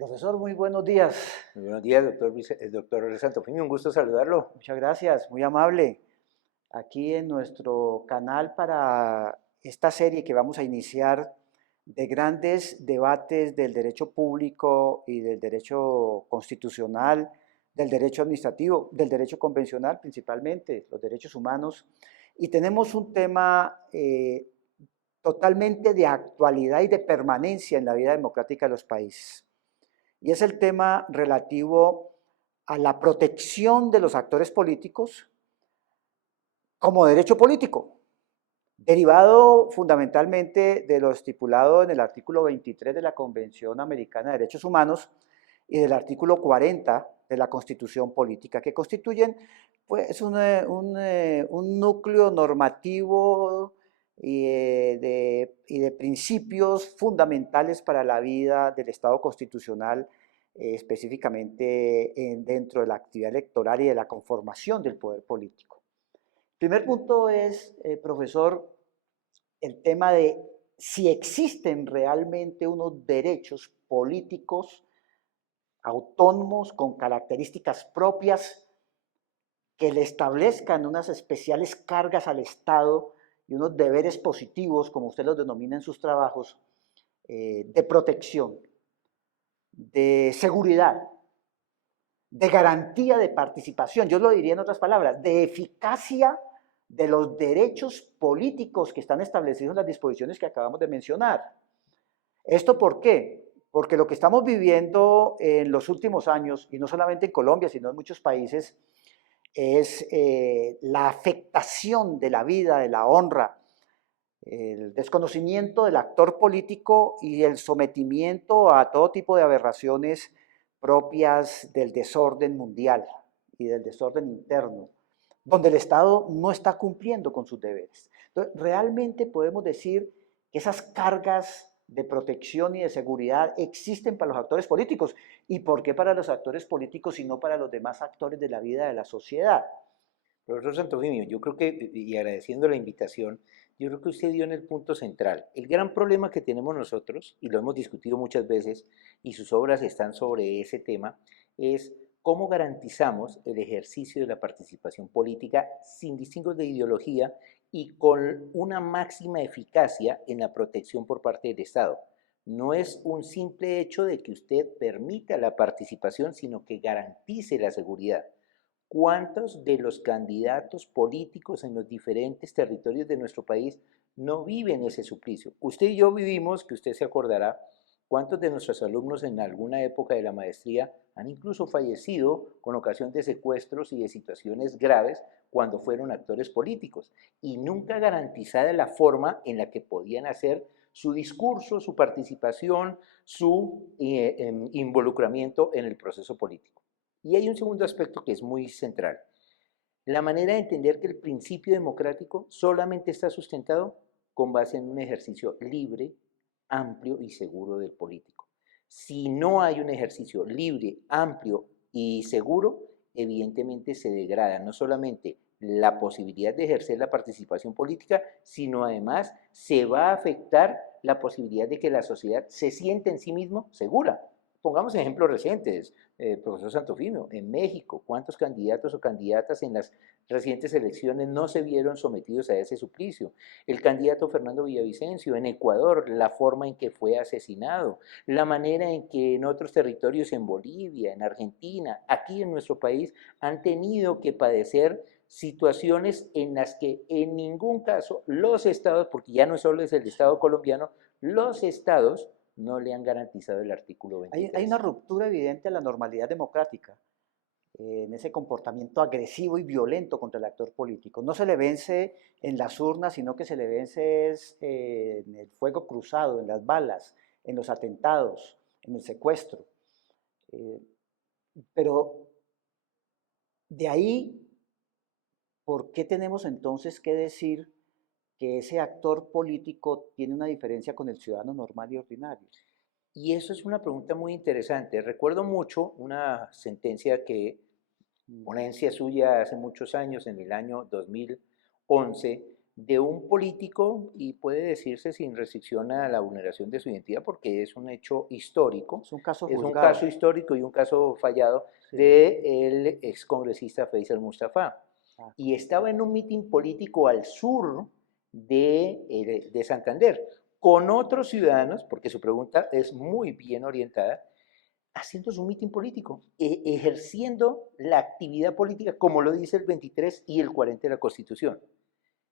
Profesor, muy buenos días. Muy buenos días, doctor Santofimio, un gusto saludarlo. Muchas gracias, muy amable. Aquí en nuestro canal para esta serie que vamos a iniciar de grandes debates del derecho público y del derecho constitucional, del derecho administrativo, del derecho convencional principalmente, los derechos humanos. Y tenemos un tema totalmente de actualidad y de permanencia en la vida democrática de los países. Y es el tema relativo a la protección de los actores políticos como derecho político, derivado fundamentalmente de lo estipulado en el artículo 23 de la Convención Americana de Derechos Humanos y del artículo 40 de la Constitución Política, que constituyen pues, un núcleo normativo y de principios fundamentales para la vida del Estado constitucional, específicamente dentro de la actividad electoral y de la conformación del poder político. El primer punto es, profesor, el tema de si existen realmente unos derechos políticos autónomos con características propias que le establezcan unas especiales cargas al Estado y unos deberes positivos, como usted los denomina en sus trabajos, de protección, de seguridad, de garantía de participación, yo lo diría en otras palabras, de eficacia de los derechos políticos que están establecidos en las disposiciones que acabamos de mencionar. ¿Esto por qué? Porque lo que estamos viviendo en los últimos años, y no solamente en Colombia, sino en muchos países, es la afectación de la vida, de la honra, el desconocimiento del actor político y el sometimiento a todo tipo de aberraciones propias del desorden mundial y del desorden interno, donde el Estado no está cumpliendo con sus deberes. Entonces, realmente podemos decir que esas cargas de protección y de seguridad existen para los actores políticos. ¿Y por qué para los actores políticos y no para los demás actores de la vida de la sociedad? Profesor Santofimio, yo creo que, y agradeciendo la invitación, yo creo que usted dio en el punto central. El gran problema que tenemos nosotros, y lo hemos discutido muchas veces, y sus obras están sobre ese tema, es cómo garantizamos el ejercicio de la participación política sin distingos de ideología y con una máxima eficacia en la protección por parte del Estado. No es un simple hecho de que usted permita la participación, sino que garantice la seguridad. ¿Cuántos de los candidatos políticos en los diferentes territorios de nuestro país no viven ese suplicio? Usted y yo vivimos, que usted se acordará, cuántos de nuestros alumnos en alguna época de la maestría han incluso fallecido con ocasión de secuestros y de situaciones graves cuando fueron actores políticos y nunca garantizada la forma en la que podían hacer su discurso, su participación, su involucramiento en el proceso político. Y hay un segundo aspecto que es muy central. La manera de entender que el principio democrático solamente está sustentado con base en un ejercicio libre, amplio y seguro del político. Si no hay un ejercicio libre, amplio y seguro, evidentemente se degrada no solamente la posibilidad de ejercer la participación política, sino además se va a afectar la posibilidad de que la sociedad se siente en sí mismo segura. Pongamos ejemplos recientes, profesor Santofino, en México, ¿cuántos candidatos o candidatas en las recientes elecciones no se vieron sometidos a ese suplicio? El candidato Fernando Villavicencio en Ecuador, la forma en que fue asesinado, la manera en que en otros territorios, en Bolivia, en Argentina, aquí en nuestro país, han tenido que padecer situaciones en las que en ningún caso los estados, porque ya no solo es el Estado colombiano, los estados no le han garantizado el artículo Hay una 23. ruptura evidente a la normalidad democrática en ese comportamiento agresivo y violento contra el actor político. No se le vence en las urnas, sino que se le vence es, en el fuego cruzado, en las balas, en los atentados, en el secuestro. Eh, pero de ahí, ¿por qué tenemos entonces que decir que ese actor político tiene una diferencia con el ciudadano normal y ordinario? Y eso es una pregunta muy interesante. Recuerdo mucho una sentencia que, Mm, ponencia suya hace muchos años, en el año 2011, de un político, y puede decirse sin restricción a la vulneración de su identidad, porque es un hecho histórico, Es un caso es un juzgado. caso histórico y un caso fallado Sí. del excongresista Faisal Mustafa. Ah, Y estaba en un mitin político al sur de Santander, con otros ciudadanos, porque su pregunta es muy bien orientada, haciendo su mitin político, ejerciendo la actividad política como lo dice el 23 y el 40 de la Constitución.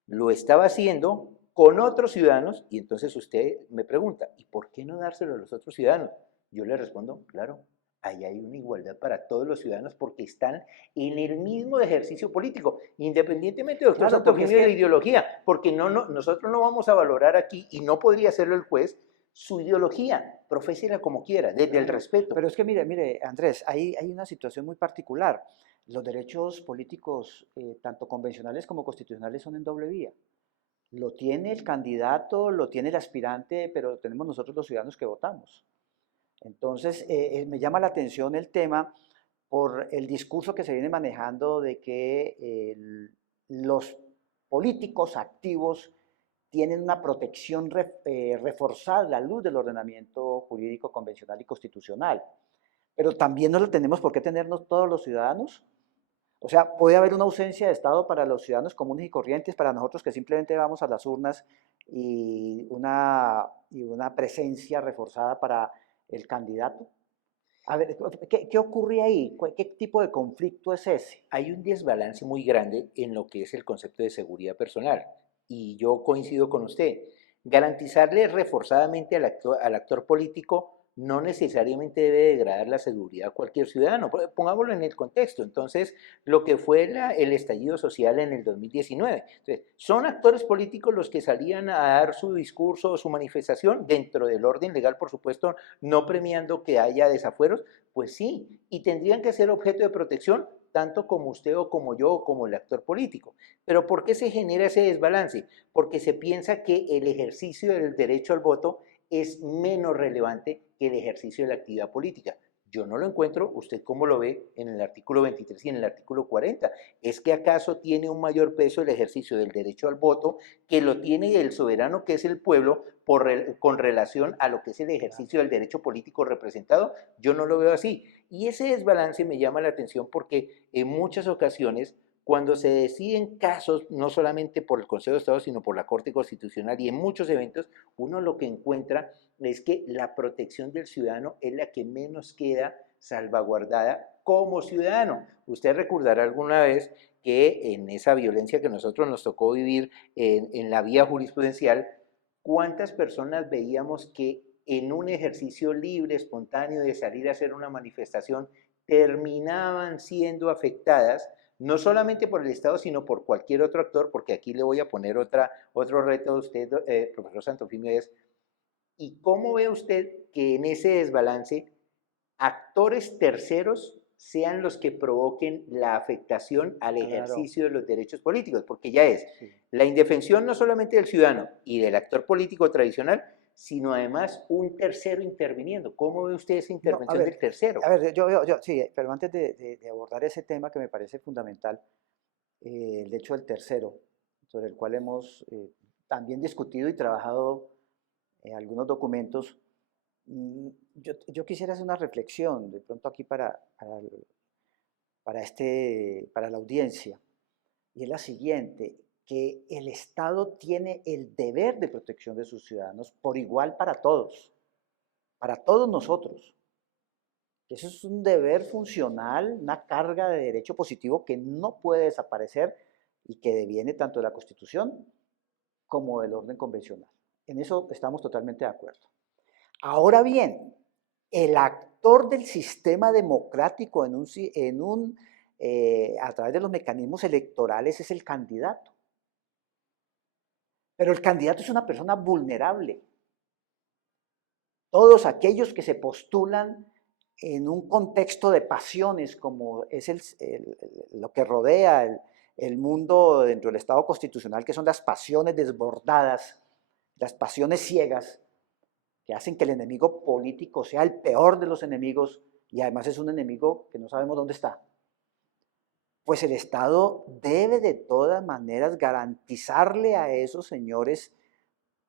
Lo estaba haciendo con otros ciudadanos y entonces usted me pregunta, ¿y por qué no dárselo a los otros ciudadanos? Yo le respondo, claro, ahí hay una igualdad para todos los ciudadanos porque están en el mismo ejercicio político, independientemente, doctor claro, porque es Santofimio, de la que, ideología, porque nosotros no vamos a valorar aquí, y no podría hacerlo el juez, su ideología, profésela como quiera, desde el claro, respeto. pero es que mire, Andrés, hay una situación muy particular. Los derechos políticos, tanto convencionales como constitucionales, son en doble vía. Lo tiene el candidato, lo tiene el aspirante, pero lo tenemos nosotros los ciudadanos que votamos. Entonces, me llama la atención el tema por el discurso que se viene manejando de que los políticos activos tienen una protección reforzada a la luz del ordenamiento jurídico convencional y constitucional. Pero también no lo tenemos por qué tenernos todos los ciudadanos. O sea, puede haber una ausencia de Estado para los ciudadanos comunes y corrientes, para nosotros que simplemente vamos a las urnas y una presencia reforzada para el candidato. A ver, ¿qué ocurre ahí? ¿Qué tipo de conflicto es ese? Hay un desbalance muy grande en lo que es el concepto de seguridad personal. Y yo coincido con usted. Garantizarle reforzadamente al actor político no necesariamente debe degradar la seguridad a cualquier ciudadano. Pongámoslo en el contexto. Entonces, lo que fue el estallido social en el 2019. Entonces, son actores políticos los que salían a dar su discurso o su manifestación dentro del orden legal, por supuesto, no premiando que haya desafueros. Pues sí, y tendrían que ser objeto de protección tanto como usted o como yo o como el actor político. Pero ¿por qué se genera ese desbalance? Porque se piensa que el ejercicio del derecho al voto es menos relevante que el ejercicio de la actividad política. Yo no lo encuentro, ¿usted cómo lo ve en el artículo 23 y en el artículo 40? ¿Es que acaso tiene un mayor peso el ejercicio del derecho al voto que lo tiene el soberano, que es el pueblo, con relación a lo que es el ejercicio del derecho político representado? Yo no lo veo así. Y ese desbalance me llama la atención porque en muchas ocasiones, cuando se deciden casos, no solamente por el Consejo de Estado, sino por la Corte Constitucional y en muchos eventos, uno lo que encuentra es que la protección del ciudadano es la que menos queda salvaguardada como ciudadano. Usted recordará alguna vez que en esa violencia que nosotros nos tocó vivir en la vía jurisprudencial, ¿cuántas personas veíamos que en un ejercicio libre, espontáneo de salir a hacer una manifestación, terminaban siendo afectadas, no solamente por el Estado, sino por cualquier otro actor? Porque aquí le voy a poner otro reto a usted, profesor Santofimio, es, ¿y cómo ve usted que en ese desbalance actores terceros sean los que provoquen la afectación al Claro, ejercicio de los derechos políticos? Porque ya es sí. la indefensión no solamente del ciudadano y del actor político tradicional, sino además un tercero interviniendo. ¿Cómo ve usted esa No, intervención del tercero? sí, pero antes de abordar ese tema que me parece fundamental, el hecho del tercero, sobre el cual hemos también discutido y trabajado algunos documentos, yo quisiera hacer una reflexión de pronto aquí para la audiencia, y es la siguiente, que el Estado tiene el deber de protección de sus ciudadanos por igual para todos nosotros. Eso es un deber funcional, una carga de derecho positivo que no puede desaparecer y que deviene tanto de la Constitución como del orden convencional. En eso estamos totalmente de acuerdo. Ahora bien, el actor del sistema democrático a través de los mecanismos electorales es el candidato. Pero el candidato es una persona vulnerable. Todos aquellos que se postulan en un contexto de pasiones, como es lo que rodea el mundo dentro del Estado constitucional, que son las pasiones desbordadas, las pasiones ciegas, que hacen que el enemigo político sea el peor de los enemigos y además es un enemigo que no sabemos dónde está. pues el Estado debe de todas maneras garantizarle a esos señores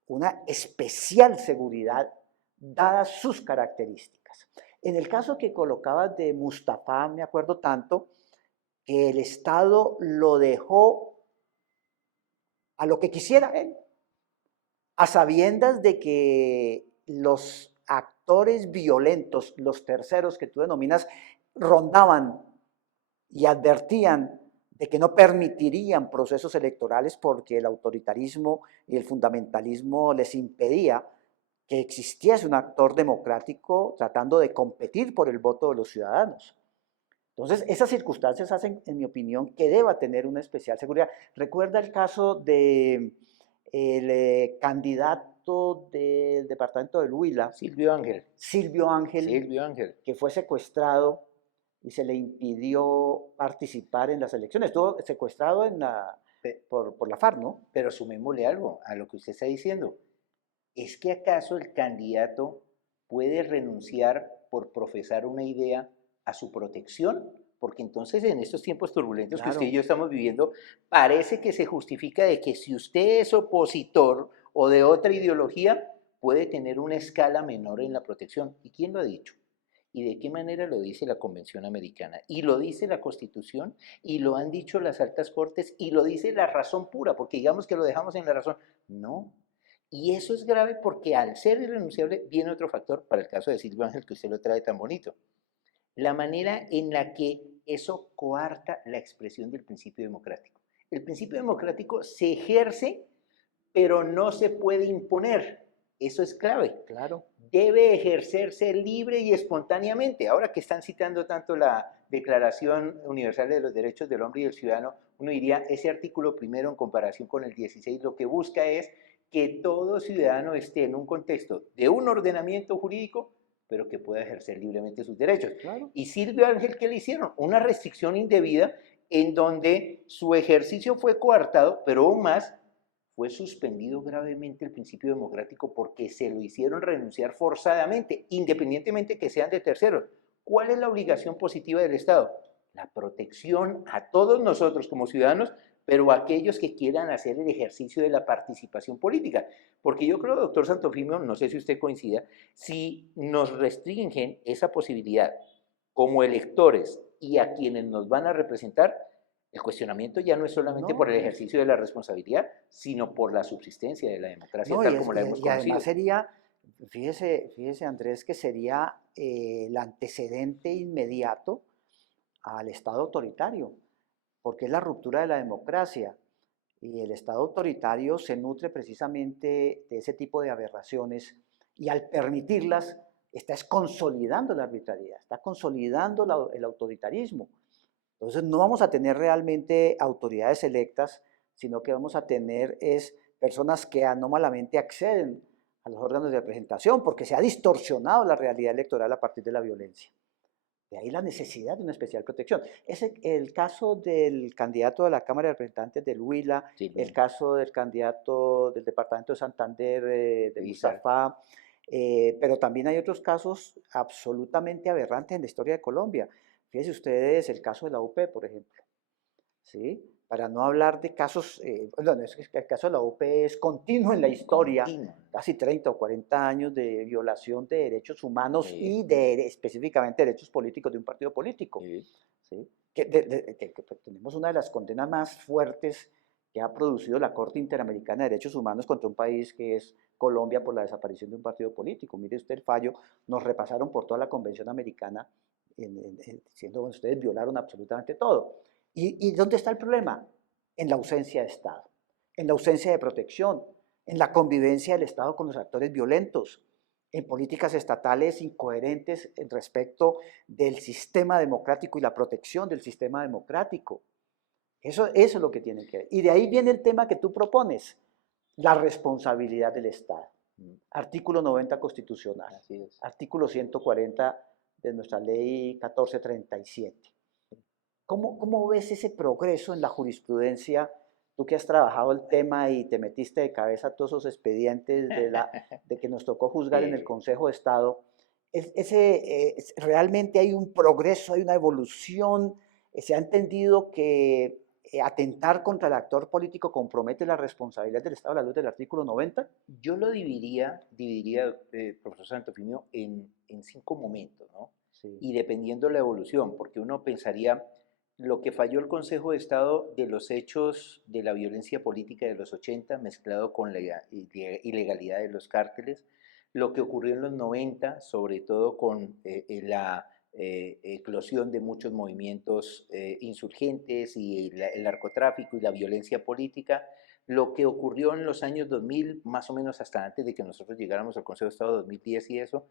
una especial seguridad dadas sus características. En el caso que colocabas de Mustafa, me acuerdo tanto que el Estado lo dejó a lo que quisiera él, a sabiendas de que los actores violentos, los terceros que tú denominas, rondaban y advertían de que no permitirían procesos electorales porque el autoritarismo y el fundamentalismo les impedía que existiese un actor democrático tratando de competir por el voto de los ciudadanos. Entonces, esas circunstancias hacen, en mi opinión, que deba tener una especial seguridad. Recuerda el caso de el candidato del departamento del Huila, Silvio Ángel, Silvio Ángel, Silvio Ángel. que fue secuestrado y se le impidió participar en las elecciones. Estuvo secuestrado por la FARC, ¿no? Pero sumémosle algo a lo que usted está diciendo. ¿Es que acaso el candidato puede renunciar por profesar una idea a su protección? Porque entonces en estos tiempos turbulentos que usted y Claro. yo estamos viviendo, parece que se justifica de que si usted es opositor o de otra ideología, puede tener una escala menor en la protección. ¿Y quién lo ha dicho? ¿Y de qué manera lo dice la Convención Americana? Y lo dice la Constitución, y lo han dicho las altas cortes, y lo dice la razón pura, porque digamos que lo dejamos en la razón. No. Y eso es grave porque al ser irrenunciable viene otro factor para el caso de Silvio Ángel que usted lo trae tan bonito. La manera en la que eso coarta la expresión del principio democrático. El principio democrático se ejerce, pero no se puede imponer. Eso es clave. Claro. Debe ejercerse libre y espontáneamente. Ahora que están citando tanto la Declaración Universal de los Derechos del Hombre y del Ciudadano, uno diría, ese artículo primero en comparación con el 16 lo que busca es que todo ciudadano esté en un contexto de un ordenamiento jurídico, pero que pueda ejercer libremente sus derechos. Claro. Y Silvio Ángel, ¿qué le hicieron? Una restricción indebida en donde su ejercicio fue coartado, pero aún más, fue suspendido gravemente el principio democrático porque se lo hicieron renunciar forzadamente, independientemente que sean de terceros. ¿Cuál es la obligación positiva del Estado? La protección a todos nosotros como ciudadanos, pero a aquellos que quieran hacer el ejercicio de la participación política. Porque yo creo, doctor Santofimio, no sé si usted coincida, si nos restringen esa posibilidad como electores y a quienes nos van a representar, el cuestionamiento ya no es solamente por No, el pues, ejercicio de la responsabilidad, sino por la subsistencia de la democracia no, tal como la hemos y además conocido. sería, fíjese Andrés, que sería el antecedente inmediato al Estado autoritario, porque es la ruptura de la democracia. Y el Estado autoritario se nutre precisamente de ese tipo de aberraciones y al permitirlas está consolidando la arbitrariedad, está consolidando el autoritarismo. Entonces no vamos a tener realmente autoridades electas, sino que vamos a tener es personas que anómalamente acceden a los órganos de representación porque se ha distorsionado la realidad electoral a partir de la violencia. De ahí la necesidad de una especial protección. Es el caso del candidato de la Cámara de Representantes del Huila, Sí, el caso del candidato del departamento de Santander, de Izar. Mustafa, pero también hay otros casos absolutamente aberrantes en la historia de Colombia. Fíjense ustedes el caso de la UP, por ejemplo, ¿sí? Para no hablar de casos, bueno, es que el caso de la UP es continuo en la historia, Continuo. casi 30 o 40 años de violación de derechos humanos Sí, y de específicamente derechos políticos de un partido político, sí. ¿sí? Que tenemos una de las condenas más fuertes que ha producido la Corte Interamericana de Derechos Humanos contra un país que es Colombia por la desaparición de un partido político. Mire usted el fallo, nos repasaron por toda la Convención Americana diciendo, bueno, ustedes violaron absolutamente todo. ¿Y dónde está el problema? En la ausencia de Estado, en la ausencia de protección, en la convivencia del Estado con los actores violentos, en políticas estatales incoherentes en respecto del sistema democrático y la protección del sistema democrático. Eso es lo que tiene que ver. Y de ahí viene el tema que tú propones, la responsabilidad del Estado. Artículo 90 constitucional, Así es. artículo 140 de nuestra ley 1437. ¿Cómo ves ese progreso en la jurisprudencia? Tú que has trabajado el tema y te metiste de cabeza todos esos expedientes de que nos tocó juzgar en el Consejo de Estado, realmente hay un progreso, hay una evolución se ha entendido que atentar contra el actor político compromete la responsabilidad del Estado a la luz del artículo 90. Yo lo profesor Santofimio, en 5 momentos, ¿no? Sí, Y dependiendo la evolución, porque uno pensaría lo que falló el Consejo de Estado de los hechos de la violencia política de los 80 mezclado con la ilegalidad de los cárteles, lo que ocurrió en los 90, sobre todo con la eclosión de muchos movimientos insurgentes y el narcotráfico y la violencia política, lo que ocurrió en los años 2000, más o menos hasta antes de que nosotros llegáramos al Consejo de Estado 2010 y eso,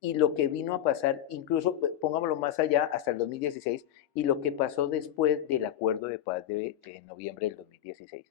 y lo que vino a pasar, incluso pongámoslo más allá, hasta el 2016, y lo que pasó después del acuerdo de paz de noviembre del 2016.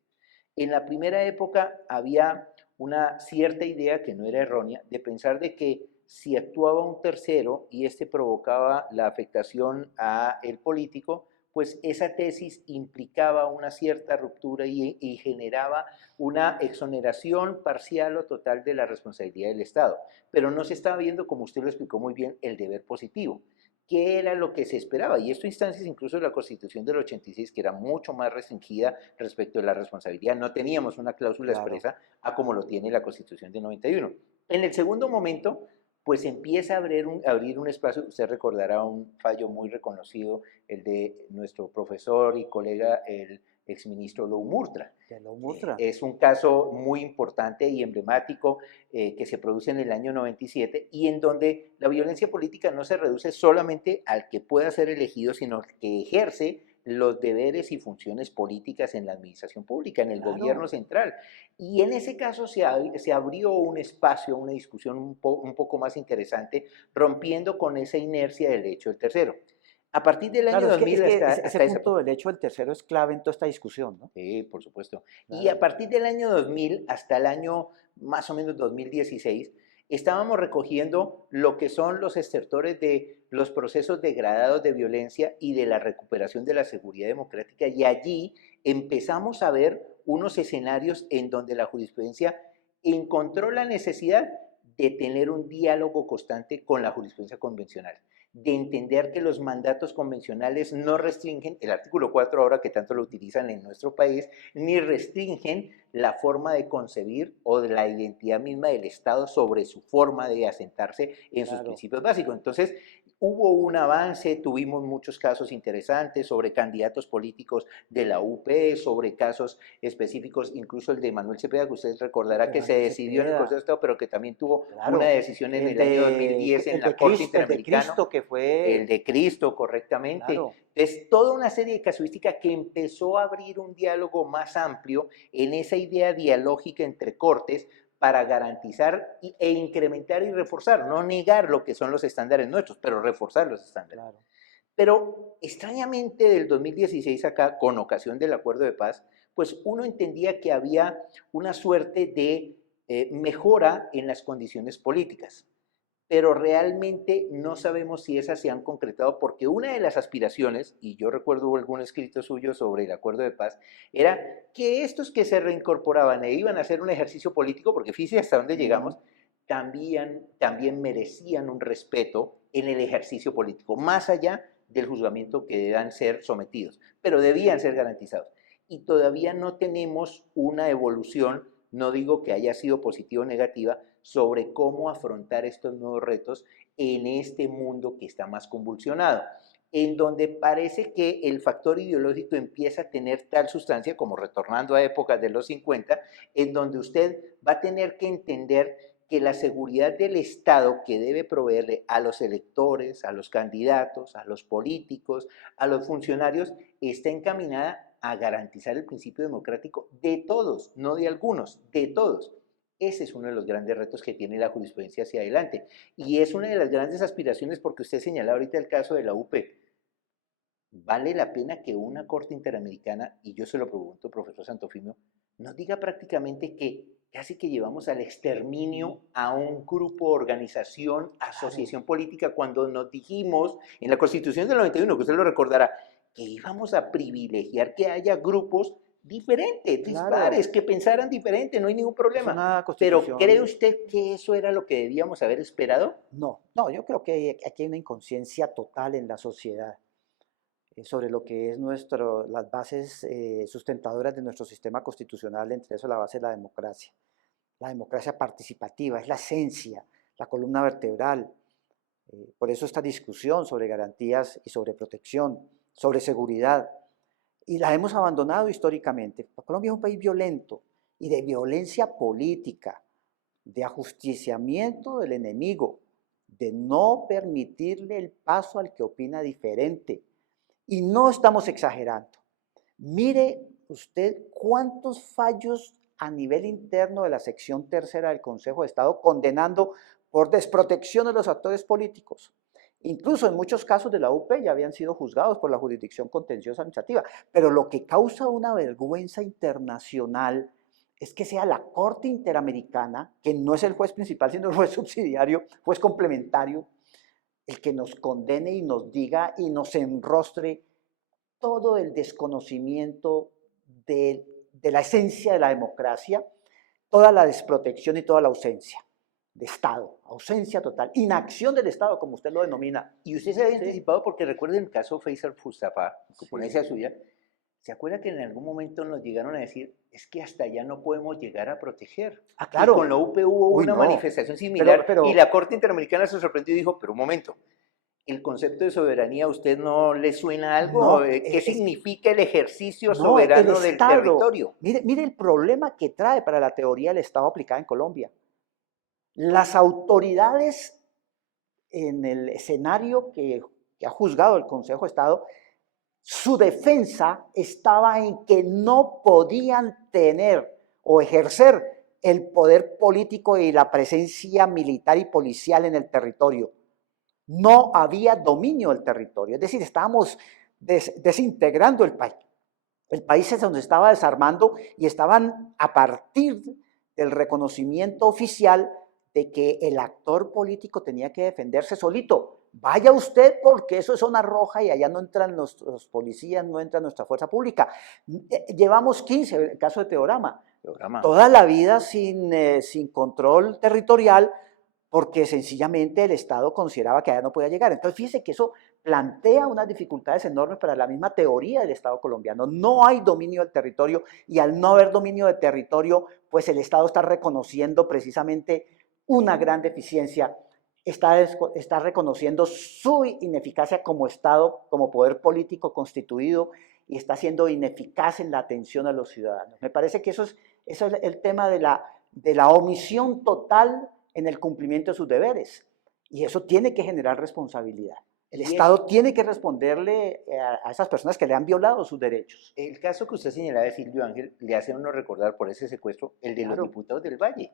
En la primera época había una cierta idea, que no era errónea, de pensar de que si actuaba un tercero y este provocaba la afectación a el político, pues esa tesis implicaba una cierta ruptura y generaba una exoneración parcial o total de la responsabilidad del Estado. Pero no se estaba viendo, como usted lo explicó muy bien, el deber positivo. ¿Qué era lo que se esperaba? Y esto instancias incluso de la Constitución del 86, que era mucho más restringida respecto de la responsabilidad. No teníamos una cláusula claro. expresa a como lo tiene la Constitución de 91. En el segundo momento, pues empieza a abrir un espacio, usted recordará un fallo muy reconocido, el de nuestro profesor y colega, el exministro Lou Murtra. De lo muestra. Es un caso muy importante y emblemático que se produce en el año 97 y en donde la violencia política no se reduce solamente al que pueda ser elegido, sino al que ejerce los deberes y funciones políticas en la administración pública, en el gobierno Claro. central. Y en ese caso se abrió un espacio, una discusión un poco más interesante, rompiendo con esa inercia del hecho del tercero. A partir del año Claro, es 2000 que hasta, ese hasta esa... punto del hecho del tercero es clave en toda esta discusión, ¿no? Sí, por supuesto. Y a Claro. partir del año 2000 hasta el año más o menos 2016, estábamos recogiendo lo que son los estertores de los procesos degradados de violencia y de la recuperación de la seguridad democrática. Y allí empezamos a ver unos escenarios en donde la jurisprudencia encontró la necesidad de tener un diálogo constante con la jurisprudencia convencional, de entender que los mandatos convencionales no restringen, el artículo 4 ahora que tanto lo utilizan en nuestro país, ni restringen la forma de concebir o de la identidad misma del Estado sobre su forma de asentarse en sus Claro. principios básicos. Entonces, hubo un avance, tuvimos muchos casos interesantes sobre candidatos políticos de la UP, sobre casos específicos, incluso el de Manuel Cepeda, que usted recordará De que se Manuel decidió en el Consejo Cepeda. de Estado, pero que también tuvo una Claro. decisión en el año 2010 en la Corte El de Interamericana, Cristo que el fue, de Cristo, correctamente. claro, Es toda una serie de casuística que empezó a abrir un diálogo más amplio en esa idea dialógica entre cortes para garantizar e incrementar y reforzar, no negar lo que son los estándares nuestros, pero reforzar los estándares. claro. Pero extrañamente del 2016 acá, con ocasión del acuerdo de paz, pues uno entendía que había una suerte de mejora en las condiciones políticas, pero realmente no sabemos si esas se han concretado porque una de las aspiraciones, y yo recuerdo algún escrito suyo sobre el acuerdo de paz, era que estos que se reincorporaban e iban a hacer un ejercicio político, porque fíjese hasta dónde Ujú. llegamos, también merecían un respeto en el ejercicio político, más allá del juzgamiento que deban ser sometidos, pero debían ser garantizados. Y todavía no tenemos una evolución, no digo que haya sido positiva o negativa, sobre cómo afrontar estos nuevos retos en este mundo que está más convulsionado, en donde parece que el factor ideológico empieza a tener tal sustancia, como retornando a épocas de los 50, en donde usted va a tener que entender que la seguridad del Estado que debe proveerle a los electores, a los candidatos, a los políticos, a los funcionarios, está encaminada a garantizar el principio democrático de todos, no de algunos, de todos. Ese es uno de los grandes retos que tiene la jurisprudencia hacia adelante. Y es una de las grandes aspiraciones porque usted señala ahorita el caso de la UP. ¿Vale la pena que una Corte Interamericana, y yo se lo pregunto, profesor Santofimio, nos diga prácticamente que casi que llevamos al exterminio a un grupo, organización, Claro. asociación política, cuando nos dijimos en la Constitución del 91, que usted lo recordará, que íbamos a privilegiar que haya grupos diferentes, dispares, Claro, que pensaran diferente, no hay ningún es problema. una Pero ¿cree constitución. usted que eso era lo que debíamos haber esperado? No, no, yo creo que aquí hay una inconsciencia total en la sociedad. sobre lo que es las bases sustentadoras de nuestro sistema constitucional, entre eso la base de la democracia. La democracia participativa es la esencia, la columna vertebral. Por eso esta discusión sobre garantías y sobre protección, sobre seguridad, y la hemos abandonado históricamente. Colombia es un país violento y de violencia política, de ajusticiamiento del enemigo, de no permitirle el paso al que opina diferente. Y no estamos exagerando. Mire usted cuántos fallos a nivel interno de la sección tercera del Consejo de Estado condenando por desprotección de los actores políticos. Incluso en muchos casos de la UP ya habían sido juzgados por la jurisdicción contenciosa administrativa. Pero lo que causa una vergüenza internacional es que sea la Corte Interamericana, que no es el juez principal, sino el juez subsidiario, juez complementario, el que nos condene y nos diga y nos enrostre todo el desconocimiento de la esencia de la democracia, toda la desprotección y toda la ausencia de Estado, ausencia total, inacción del Estado, como usted lo denomina. Y usted se había anticipado porque recuerden el caso Faisal Mustafa, ponencia suya, ¿se acuerda que en algún momento nos llegaron a decir, es que hasta allá no podemos llegar a proteger? Ah, claro. Y con la UP hubo una manifestación similar y la Corte Interamericana se sorprendió y dijo, pero un momento, ¿el concepto de soberanía a usted no le suena algo? No, ¿Qué significa el ejercicio soberano del territorio? Mire el problema que trae para la teoría del Estado aplicada en Colombia. Las autoridades en el escenario que ha juzgado el Consejo de Estado, su defensa estaba en que no podían tener o ejercer el poder político y la presencia militar y policial en el territorio. No había dominio del territorio, es decir, estábamos desintegrando el país. El país es donde estaba desarmando y estaban a partir del reconocimiento oficial de que el actor político tenía que defenderse solito. Vaya usted porque eso es zona roja y allá no entran los policías, no entra nuestra fuerza pública. Llevamos 15, el caso de Teorama, toda la vida sin control territorial porque sencillamente el Estado consideraba que allá no podía llegar. Entonces fíjese que eso plantea unas dificultades enormes para la misma teoría del Estado colombiano. No hay dominio del territorio y al no haber dominio del territorio, pues el Estado está reconociendo precisamente una gran deficiencia, está reconociendo su ineficacia como Estado, como poder político constituido y está siendo ineficaz en la atención a los ciudadanos. Me parece que eso es el tema de la omisión total en el cumplimiento de sus deberes. Y eso tiene que generar responsabilidad. El Estado tiene que responderle a esas personas que le han violado sus derechos. El caso que usted señalaba de Silvio Ángel le hace a uno recordar por ese secuestro el de los diputados del Valle.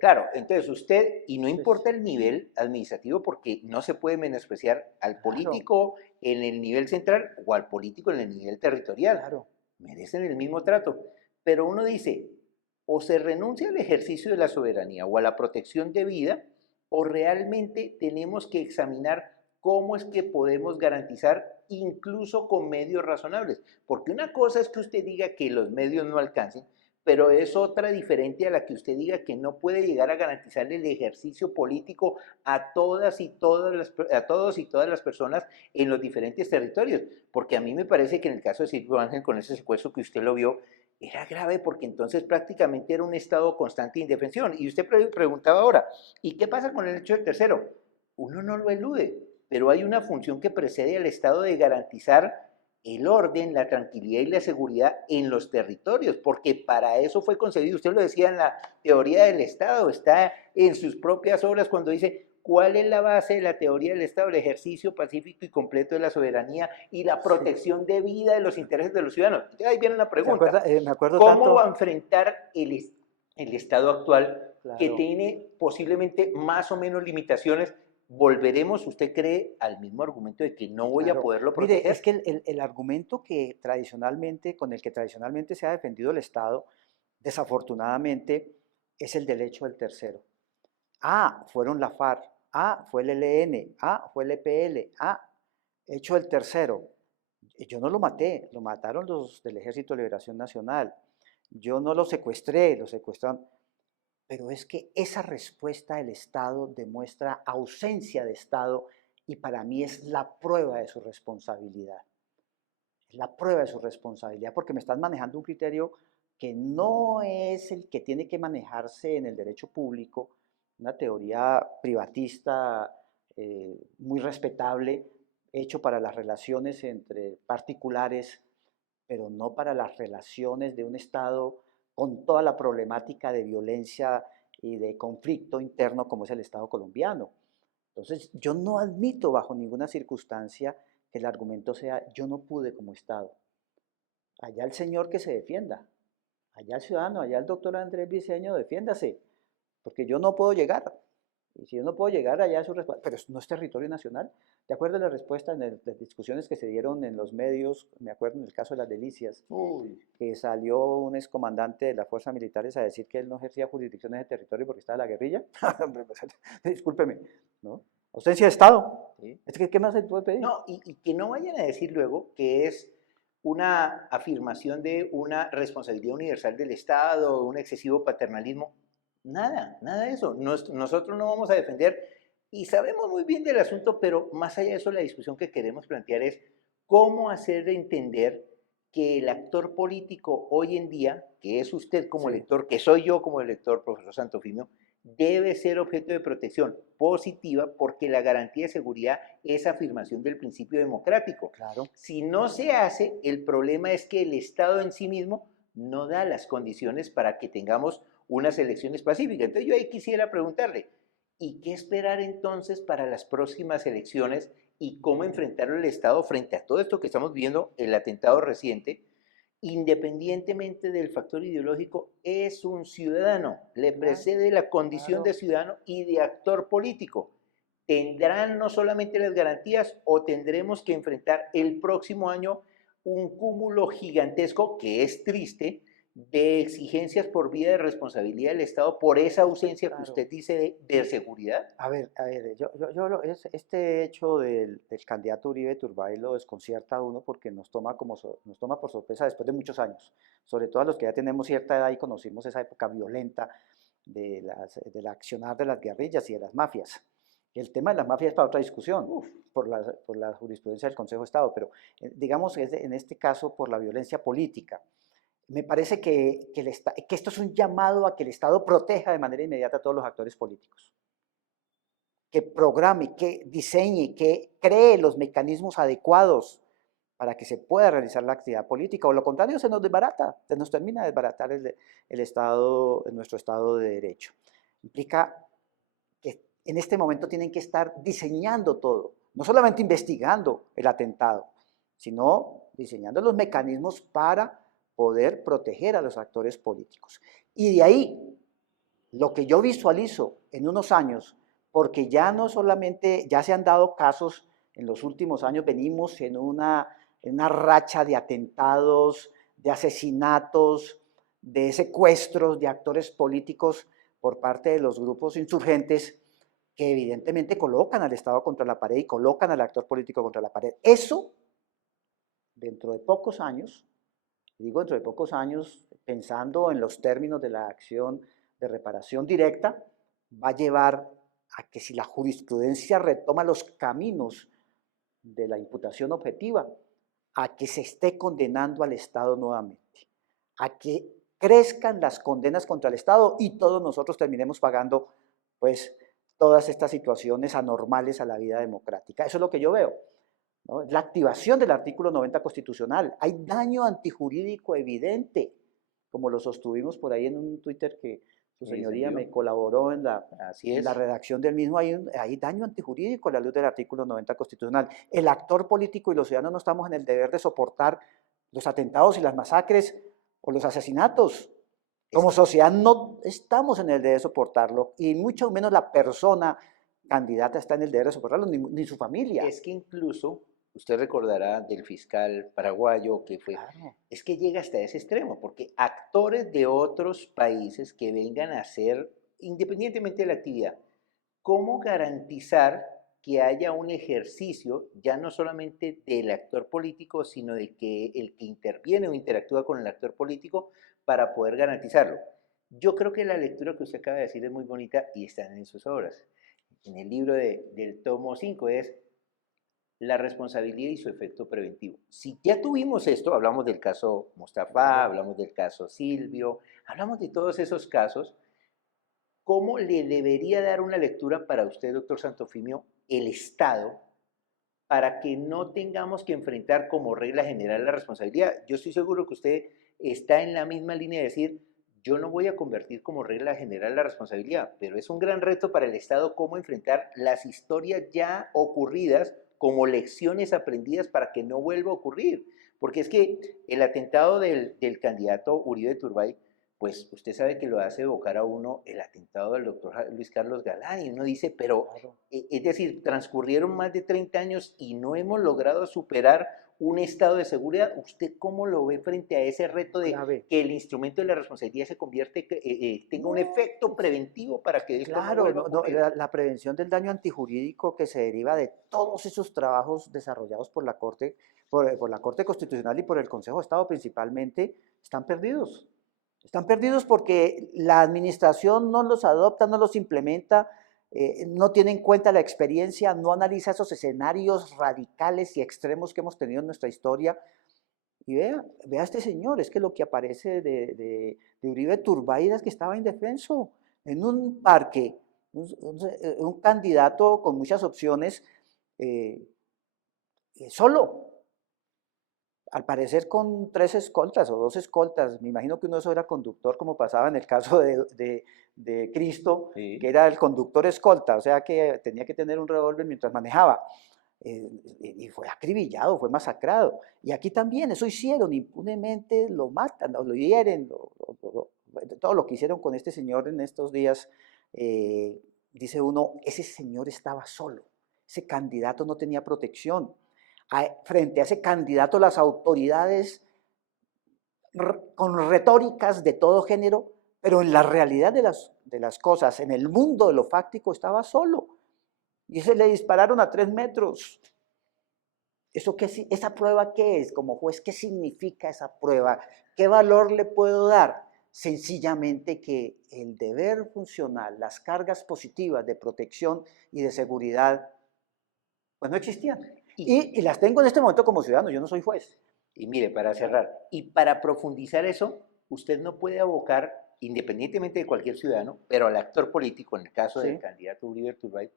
Claro, entonces usted, y no importa el nivel administrativo porque no se puede menospreciar al político en el nivel central o al político en el nivel territorial. Merecen el mismo trato. Pero uno dice, o se renuncia al ejercicio de la soberanía o a la protección de vida, o realmente tenemos que examinar cómo es que podemos garantizar incluso con medios razonables. Porque una cosa es que usted diga que los medios no alcancen, pero es otra diferente a la que usted diga que no puede llegar a garantizar el ejercicio político a todos y todas las personas en los diferentes territorios. Porque a mí me parece que en el caso de Silvio Ángel, con ese secuestro que usted lo vio, era grave porque entonces prácticamente era un estado constante de indefensión. Y usted preguntaba ahora, ¿y qué pasa con el hecho del tercero? Uno no lo elude, pero hay una función que precede al Estado de garantizar el orden, la tranquilidad y la seguridad en los territorios, porque para eso fue concebido. Usted lo decía en la teoría del Estado, está en sus propias obras cuando dice cuál es la base de la teoría del Estado, el ejercicio pacífico y completo de la soberanía y la protección de vida de los intereses de los ciudadanos. Entonces ahí viene la pregunta, me acuerdo ¿cómo tanto va a enfrentar el Estado actual que tiene posiblemente más o menos limitaciones? ¿Volveremos, usted cree, al mismo argumento de que no voy a poderlo proteger? Mire, es que el argumento con el que tradicionalmente se ha defendido el Estado, desafortunadamente, es el del hecho del tercero. Fueron la FARC, fue el ELN, fue el EPL, hecho del tercero. Yo no lo maté, lo mataron los del Ejército de Liberación Nacional. Yo no lo secuestré, lo secuestraron. Pero es que esa respuesta del Estado demuestra ausencia de Estado y para mí es la prueba de su responsabilidad. es la prueba de su responsabilidad, porque me están manejando un criterio que no es el que tiene que manejarse en el derecho público, una teoría privatista muy respetable, hecho para las relaciones entre particulares, pero no para las relaciones de un Estado con toda la problemática de violencia y de conflicto interno como es el Estado colombiano. Entonces, yo no admito bajo ninguna circunstancia que el argumento sea yo no pude como Estado. Allá el señor que se defienda, allá el ciudadano, allá el doctor Andrés Briceño, defiéndase, porque yo no puedo llegar. Y si yo no puedo llegar allá es su respuesta, pero no es territorio nacional. ¿Te acuerdas de la respuesta en las discusiones que se dieron en los medios? Me acuerdo en el caso de las Delicias, Uy, que salió un excomandante de las fuerzas militares a decir que él no ejercía jurisdicción en ese territorio porque estaba la guerrilla. Discúlpeme, ¿no? Ausencia de Estado. ¿sí? Es que, ¿qué más se puede pedir? No, y que no vayan a decir luego que es una afirmación de una responsabilidad universal del Estado, un excesivo paternalismo. Nada, nada de eso. Nosotros no vamos a defender y sabemos muy bien del asunto, pero más allá de eso, la discusión que queremos plantear es cómo hacer entender que el actor político hoy en día, que es usted como Sí, elector, que soy yo como elector, profesor Santofimio, debe ser objeto de protección positiva porque la garantía de seguridad es afirmación del principio democrático. claro. Si no se hace, el problema es que el Estado en sí mismo no da las condiciones para que tengamos unas elecciones pacíficas. Entonces yo ahí quisiera preguntarle, ¿y qué esperar entonces para las próximas elecciones y cómo enfrentar el Estado frente a todo esto que estamos viendo, el atentado reciente? Independientemente del factor ideológico, es un ciudadano, le Claro, precede la condición de claro. ciudadano y de actor político. ¿Tendrán no solamente las garantías o tendremos que enfrentar el próximo año un cúmulo gigantesco, que es triste, de exigencias por vía de responsabilidad del Estado por esa Sí, ausencia que claro. usted dice de seguridad? A ver, este hecho del candidato Uribe Turbay lo desconcierta a uno porque nos toma, nos toma por sorpresa después de muchos años, sobre todo a los que ya tenemos cierta edad y conocimos esa época violenta del accionar de las guerrillas y de las mafias. El tema de las mafias es para otra discusión, por la jurisprudencia del Consejo de Estado, pero digamos en este caso por la violencia política. Me parece que esto es un llamado a que el Estado proteja de manera inmediata a todos los actores políticos, que programe, que diseñe, que cree los mecanismos adecuados para que se pueda realizar la actividad política, o lo contrario se nos desbarata, se nos termina de desbaratar el Estado, nuestro Estado de Derecho. Implica que en este momento tienen que estar diseñando todo, no solamente investigando el atentado, sino diseñando los mecanismos para poder proteger a los actores políticos. Y de ahí, lo que yo visualizo en unos años, porque ya no solamente, ya se han dado casos en los últimos años, venimos en una racha de atentados, de asesinatos, de secuestros de actores políticos por parte de los grupos insurgentes que evidentemente colocan al Estado contra la pared y colocan al actor político contra la pared. Eso, dentro de pocos años, digo dentro de pocos años, pensando en los términos de la acción de reparación directa, va a llevar a que si la jurisprudencia retoma los caminos de la imputación objetiva, a que se esté condenando al Estado nuevamente, a que crezcan las condenas contra el Estado y todos nosotros terminemos pagando, pues, todas estas situaciones anormales a la vida democrática. Eso es lo que yo veo, ¿no? La activación del artículo 90 constitucional. Hay daño antijurídico evidente, como lo sostuvimos por ahí en un Twitter que su ¿Se señoría envió? me colaboró Así en la es. redacción del mismo. Hay daño antijurídico a la luz del artículo 90 constitucional. El actor político y los ciudadanos no estamos en el deber de soportar los atentados y las masacres o los asesinatos. Es Como que sociedad no estamos en el deber de soportarlo y mucho menos la persona candidata está en el deber de soportarlo, ni su familia. Es que incluso, usted recordará del fiscal paraguayo que fue, Claro. es que llega hasta ese extremo, porque actores de otros países que vengan a hacer, independientemente de la actividad, ¿cómo garantizar que haya un ejercicio ya no solamente del actor político, sino de que el que interviene o interactúa con el actor político para poder garantizarlo? Yo creo que la lectura que usted acaba de decir es muy bonita y está en sus obras. En el libro del tomo 5 es la responsabilidad y su efecto preventivo. Si ya tuvimos esto, hablamos del caso Mustafa, hablamos del caso Silvio, hablamos de todos esos casos, ¿cómo le debería dar una lectura para usted, doctor Santofimio, el Estado, para que no tengamos que enfrentar como regla general la responsabilidad? Yo estoy seguro que usted está en la misma línea de decir, yo no voy a convertir como regla general la responsabilidad, pero es un gran reto para el Estado cómo enfrentar las historias ya ocurridas como lecciones aprendidas para que no vuelva a ocurrir. Porque es que el atentado del candidato Uribe Turbay, pues usted sabe que lo hace evocar a uno el atentado del doctor Luis Carlos Galán, y uno dice, pero, Claro. es decir, transcurrieron más de 30 años y no hemos logrado superar un estado de seguridad. ¿Usted cómo lo ve frente a ese reto de Clave. que el instrumento de la responsabilidad se convierte, tenga un efecto preventivo para que esto no Claro, vuelva a ocurrir? la prevención del daño antijurídico que se deriva de todos esos trabajos desarrollados por la Corte, por la Corte Constitucional y por el Consejo de Estado principalmente, están perdidos. Están perdidos porque la administración no los adopta, no los implementa, no tiene en cuenta la experiencia, no analiza esos escenarios radicales y extremos que hemos tenido en nuestra historia. Y vea a este señor, es que lo que aparece de Uribe Turbay es que estaba indefenso en un parque, un candidato con muchas opciones, eh, solo, al parecer con 3 escoltas o 2 escoltas. Me imagino que uno de esos era conductor, como pasaba en el caso de Cristo, Sí. que era el conductor escolta, o sea que tenía que tener un revólver mientras manejaba. Y fue acribillado, fue masacrado. Y aquí también eso hicieron, impunemente lo matan, lo hieren, todo lo que hicieron con este señor en estos días. Dice uno, ese señor estaba solo, ese candidato no tenía protección. Frente a ese candidato las autoridades con retóricas de todo género, pero en la realidad de las cosas, en el mundo de lo fáctico, estaba solo. Y ese le dispararon a 3 metros. ¿Eso qué, esa prueba qué es? Como juez, ¿qué significa esa prueba? ¿Qué valor le puedo dar? Sencillamente que el deber funcional, las cargas positivas de protección y de seguridad, pues no existían. Y las tengo en este momento como ciudadano, yo no soy juez. Y mire, para cerrar, y para profundizar eso, usted no puede abocar, independientemente de cualquier ciudadano, pero al actor político, en el caso del Sí. candidato Uribe Turbay,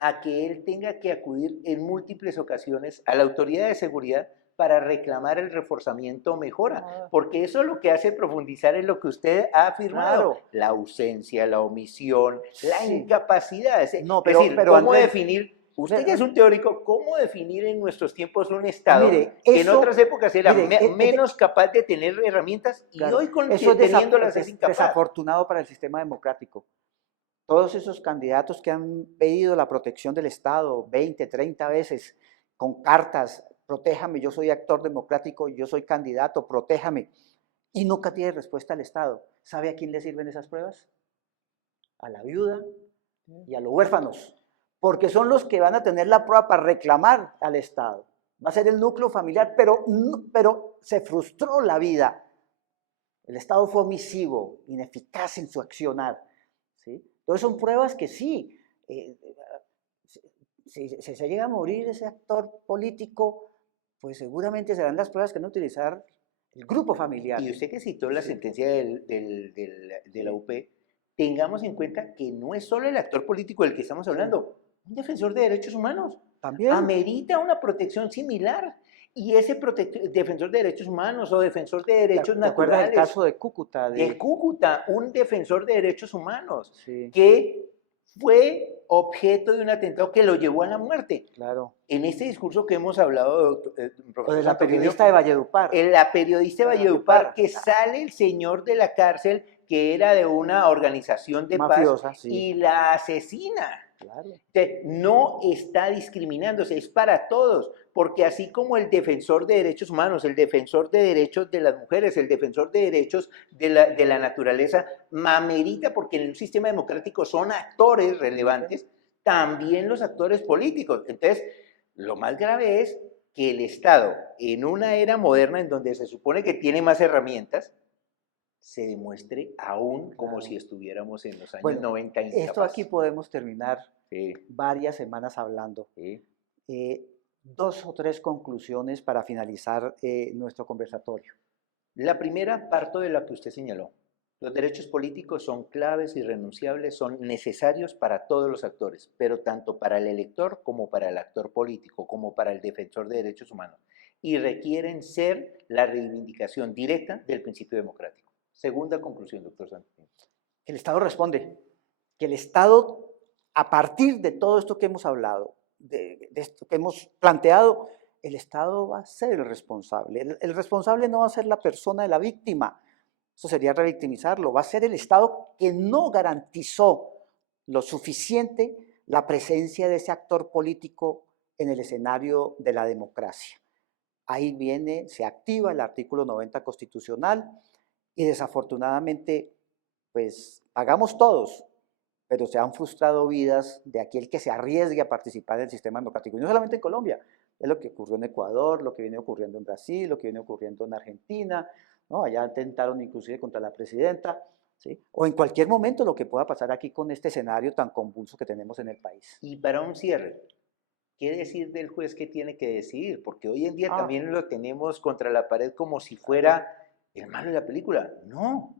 a que él tenga que acudir en múltiples ocasiones a la autoridad de seguridad para reclamar el reforzamiento o mejora, porque eso lo que hace profundizar en lo que usted ha afirmado, Claro. la ausencia, la omisión, la Sí. incapacidad. No, Es decir, pero ¿cómo Andrés, definir? Usted que es un teórico, ¿cómo definir en nuestros tiempos un Estado mire, que en eso, otras épocas era mire, menos capaz de tener herramientas y claro, hoy eso es teniéndolas es incapaz? desafortunado para el sistema democrático. Todos esos candidatos que han pedido la protección del Estado 20, 30 veces con cartas, protéjame, yo soy actor democrático, yo soy candidato, protéjame, y nunca tiene respuesta al Estado. ¿Sabe a quién le sirven esas pruebas? A la viuda y a los huérfanos, porque son los que van a tener la prueba para reclamar al Estado. Va a ser el núcleo familiar, pero se frustró la vida. El Estado fue omisivo, ineficaz en su accionar. ¿Sí? Entonces son pruebas que sí, si se llega a morir ese actor político, pues seguramente serán las pruebas que van a utilizar el grupo familiar. Y usted que citó la Sí. sentencia de la UP, tengamos en cuenta que no es solo el actor político del que estamos hablando, un defensor de derechos humanos También. amerita una protección similar. Y ese defensor de derechos humanos o defensor de derechos ¿Te acuerdas del naturales caso de Cúcuta? de Cúcuta, un defensor de derechos humanos Sí, que fue objeto de un atentado que lo llevó a la muerte? claro. En este discurso que hemos hablado, O de profesor la Santofimio, periodista de Valledupar. la periodista de Valledupar, que Ah, sale el señor de la cárcel, que era de una organización de paz, mafiosa, sí. y la asesina. Claro. No está discriminándose, es para todos, porque así como el defensor de derechos humanos, el defensor de derechos de las mujeres, el defensor de derechos de la naturaleza, mamerita, porque en un sistema democrático son actores relevantes, también los actores políticos. Entonces, lo más grave es que el Estado, en una era moderna en donde se supone que tiene más herramientas, se demuestre aún como Claro. si estuviéramos en los años Bueno, 90 esto aquí incapaz. podemos terminar Sí, varias semanas hablando. sí. Eh, 2 o 3 conclusiones para finalizar nuestro conversatorio. La primera, parto de la que usted señaló. Los derechos políticos son claves, irrenunciables, son necesarios para todos los actores, pero tanto para el elector como para el actor político, como para el defensor de derechos humanos, y requieren ser la reivindicación directa del principio democrático. Segunda conclusión, doctor Santos. Que el Estado responde, que el Estado, a partir de todo esto que hemos hablado, de esto que hemos planteado, el Estado va a ser el responsable. El responsable no va a ser la persona de la víctima, eso sería revictimizarlo, va a ser el Estado que no garantizó lo suficiente la presencia de ese actor político en el escenario de la democracia. Ahí viene, se activa el artículo 90 constitucional y desafortunadamente, pues pagamos todos, pero se han frustrado vidas de aquel que se arriesgue a participar del sistema democrático. Y no solamente en Colombia, es lo que ocurrió en Ecuador, lo que viene ocurriendo en Brasil, lo que viene ocurriendo en Argentina, ¿no? Allá atentaron inclusive contra la presidenta, ¿sí? O en cualquier momento lo que pueda pasar aquí con este escenario tan convulso que tenemos en el país. Y para un cierre, ¿qué decir del juez que tiene que decidir? Porque hoy en día también lo tenemos contra la pared como si fuera el malo de la película. No,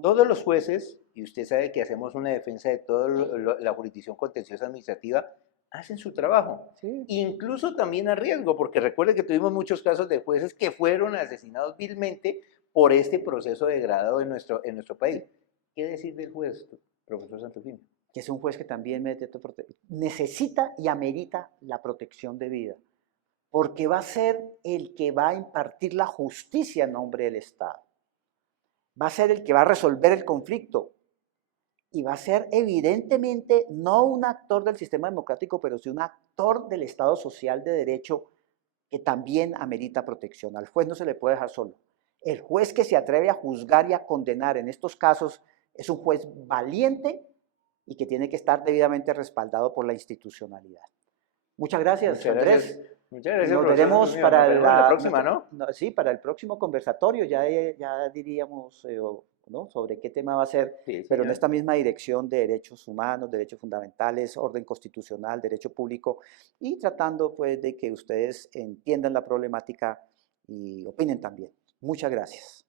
todos los jueces, y usted sabe que hacemos una defensa de toda la jurisdicción contenciosa administrativa, hacen su trabajo. Sí. Incluso también a riesgo, porque recuerde que tuvimos muchos casos de jueces que fueron asesinados vilmente por este proceso degradado en nuestro país. ¿Qué decir del juez, profesor Santofimio? Que es un juez que también necesita y amerita la protección de vida, porque va a ser el que va a impartir la justicia en nombre del Estado, va a ser el que va a resolver el conflicto y va a ser evidentemente no un actor del sistema democrático, pero sí un actor del Estado social de derecho que también amerita protección. Al juez no se le puede dejar solo. El juez que se atreve a juzgar y a condenar en estos casos es un juez valiente y que tiene que estar debidamente respaldado por la institucionalidad. Muchas gracias, Andrés. Muchas gracias, Nos profesor. veremos Nos para veremos la próxima, ¿no? Sí, para el próximo conversatorio, ya diríamos, ¿no? Sobre qué tema va a ser, Sí, pero en señor. esta misma dirección de derechos humanos, derechos fundamentales, orden constitucional, derecho público, y tratando pues de que ustedes entiendan la problemática y opinen también. Muchas gracias.